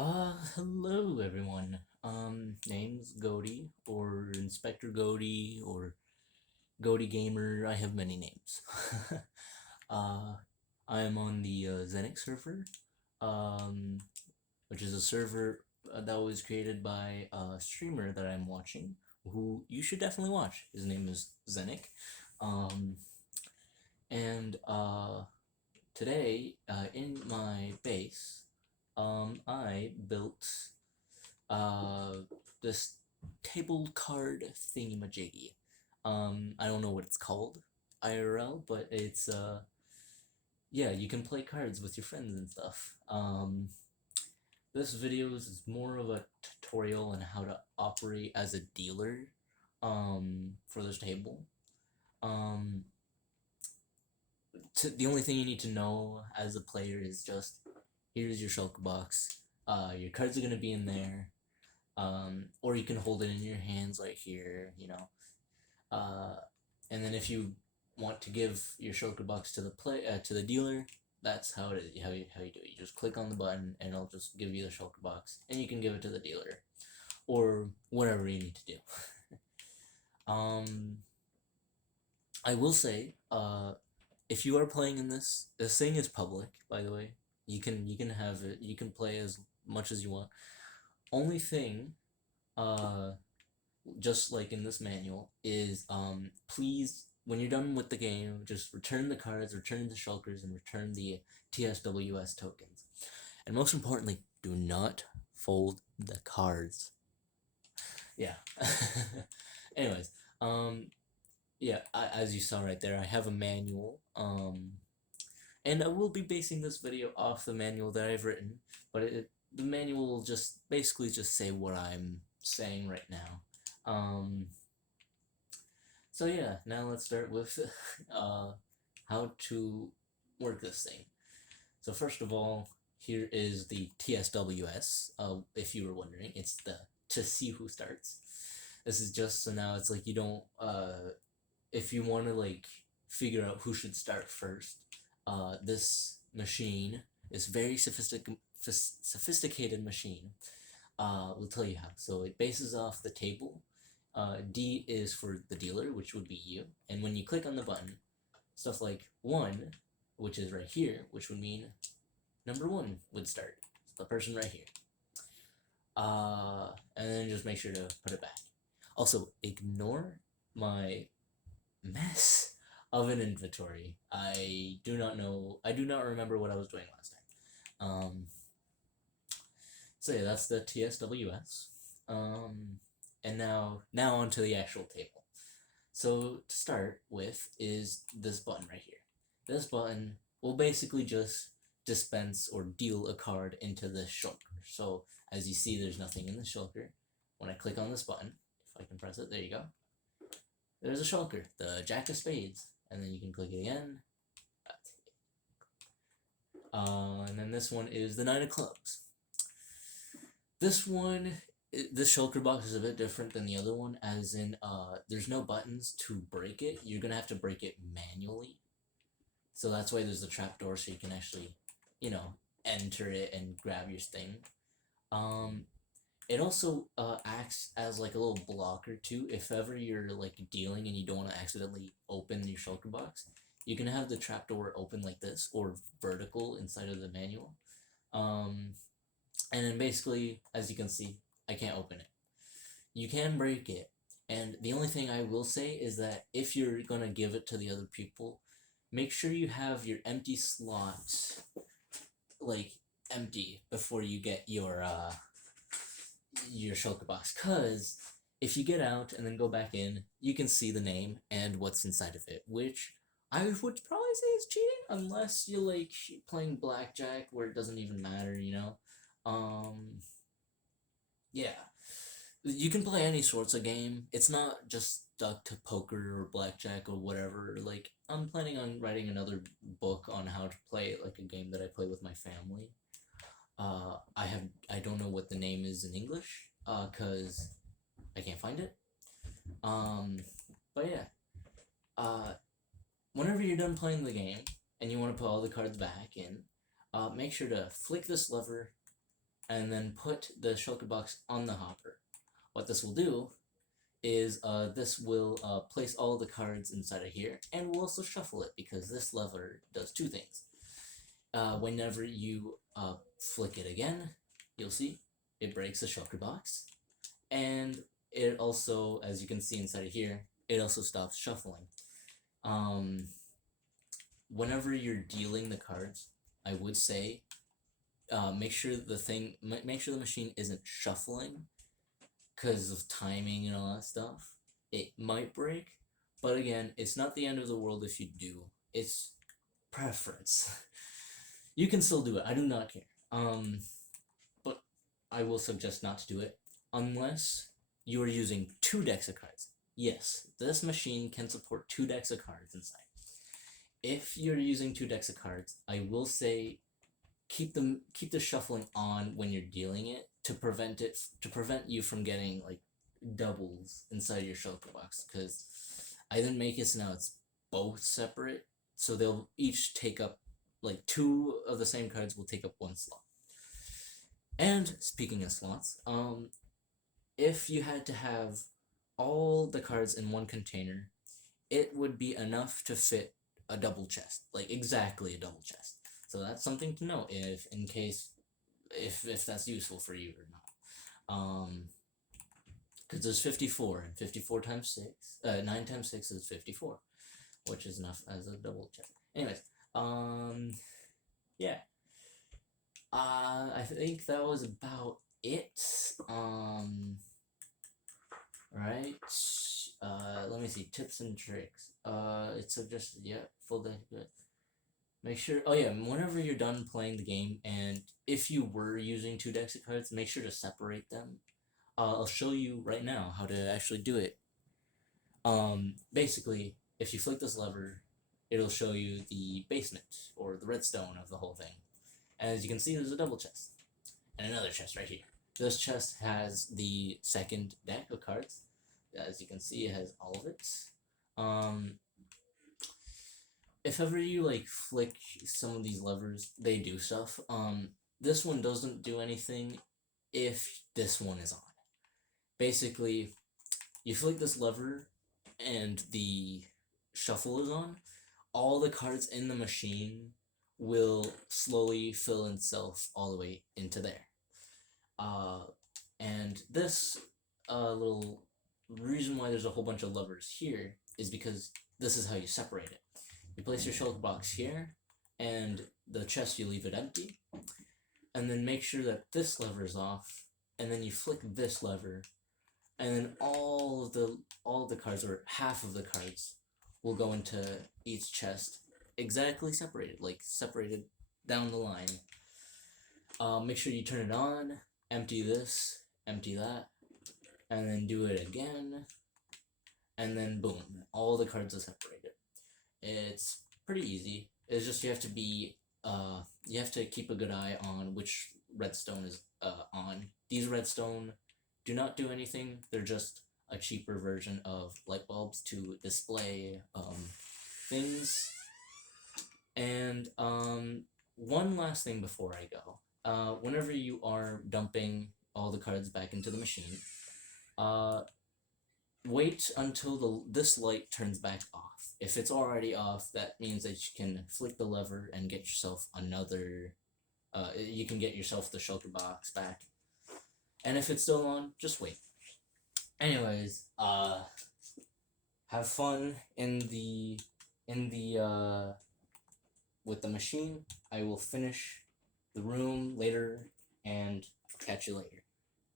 Hello everyone. Name's Goaty, or Inspector Goaty, or Goaty Gamer. I have many names. uh, I am on the Zennrock server, um, which is a server that was created by a streamer that I'm watching, who you should definitely watch. His name is Zennrock. Um, and today, in my base, I built uh, this table card thingamajiggy. I don't know what it's called IRL, but it's yeah, you can play cards with your friends and stuff. This video is more of a tutorial on how to operate as a dealer, for this table. Um, the only thing you need to know as a player is just here's your shulk box. Your cards are gonna be in there. Or you can hold it in your hands right here, you know. And then if you want to give your shulker box to the dealer, that's how it is. How you do it. You just click on the button, and it'll just give you the shulker box, and you can give it to the dealer, or whatever you need to do. I will say, if you are playing in this thing is public, by the way. You can have it. You can play as much as you want. Only thing, uh, just like in this manual, is please, when you're done with the game, just return the cards, return the shulkers, and return the TSWS tokens. And most importantly, do not fold the cards. Yeah. Anyways, yeah, as you saw right there, I have a manual, and I will be basing this video off the manual that I've written, but the manual will just basically just say what I'm saying right now. So yeah, now let's start with how to work this thing. So first of all, here is the TSWS. If you were wondering, it's the to see who starts. This is just so now it's like you don't if you want to like figure out who should start first. This machine is very sophisticated machine. We'll tell you how. So it bases off the table. D is for the dealer, which would be you. And when you click on the button, stuff like 1, which is right here, which would mean number 1 would start. It's the person right here. And then just make sure to put it back. Also, ignore my mess of an inventory. I do not remember what I was doing last time. So yeah, that's the TSWS. And now onto the actual table. So to start with is this button right here. This button will basically just dispense or deal a card into the shulker. So as you see, there's nothing in the shulker. When I click on this button, if I can press it, there you go. There's a shulker, the Jack of Spades, and then you can click it again. And then this one is the Nine of Clubs. This shulker box is a bit different than the other one, as in, there's no buttons to break it. You're gonna have to break it manually. So that's why there's a trapdoor, so you can actually, enter it and grab your thing. It also acts as like a little blocker too. If ever you're like dealing and you don't want to accidentally open your shulker box, you can have the trapdoor open like this or vertical inside of the manual. And then basically, as you can see, I can't open it. You can break it, and the only thing I will say is that if you're gonna give it to the other people, make sure you have your empty slots like empty before you get your shulker box, because if you get out and then go back in, you can see the name and what's inside of it, which I would probably say is cheating, unless you're like playing blackjack where it doesn't even matter, yeah. You can play any sorts of game. It's not just stuck to poker or blackjack or whatever. Like, I'm planning on writing another book on how to play like a game that I play with my family. I don't know what the name is in English, cause I can't find it. But yeah. Whenever you're done playing the game and you want to put all the cards back in, make sure to flick this lever and then put the shulker box on the hopper. What this will do is this will place all the cards inside of here, and will also shuffle it, because this lever does two things. Whenever you flick it again, you'll see it breaks the shulker box, and it also, as you can see inside of here, it also stops shuffling. Whenever you're dealing the cards, I would say make sure the machine isn't shuffling, because of timing and all that stuff. It might break, but again, it's not the end of the world if you do. It's preference. You can still do it. I do not care. But I will suggest not to do it unless you are using 2 decks of cards. Yes, this machine can support 2 decks of cards inside. If you're using 2 decks of cards, I will say keep the shuffling on when you're dealing it to prevent you from getting like doubles inside your shulker box, because I didn't make it so now it's both separate, so they'll each take up, like 2 of the same cards will take up 1 slot. And speaking of slots, if you had to have all the cards in one container, it would be enough to fit a double chest, like exactly a double chest. So that's something to know if that's useful for you or not. Because there's 54, and 54 times 6, 9 times 6 is 54, which is enough as a double chest. Anyways, yeah. I think that was about it. Right. Let me see, tips and tricks. It suggested, yeah, full deck. Make sure, oh yeah, whenever you're done playing the game, and if you were using 2 decks of cards, make sure to separate them. I'll show you right now how to actually do it. Basically, if you flick this lever, it'll show you the basement, or the redstone of the whole thing. And as you can see, there's a double chest, and another chest right here. This chest has the 2nd deck of cards. As you can see, it has all of it. If ever you like flick some of these levers, they do stuff. This one doesn't do anything if this one is on. Basically, you flick this lever and the shuffle is on, all the cards in the machine will slowly fill itself all the way into there. And this little reason why there's a whole bunch of levers here is because this is how you separate it. You place your shulker box here, and the chest you leave it empty, and then make sure that this lever is off, and then you flick this lever, and then all of the cards, or half of the cards, will go into each chest, exactly separated, like separated down the line. Make sure you turn it on, empty this, empty that, and then do it again, and then boom, all the cards are separated. It's pretty easy. It's just you have to keep a good eye on which redstone is on. These redstone do not do anything. They're just a cheaper version of light bulbs to display things. And one last thing before I go. Whenever you are dumping all the cards back into the machine, wait until this light turns back off. If it's already off, that means that you can flick the lever and get yourself another, you can get yourself the shulker box back. And if it's still on, just wait. Anyways, have fun with the machine. I will finish the room later, and catch you later.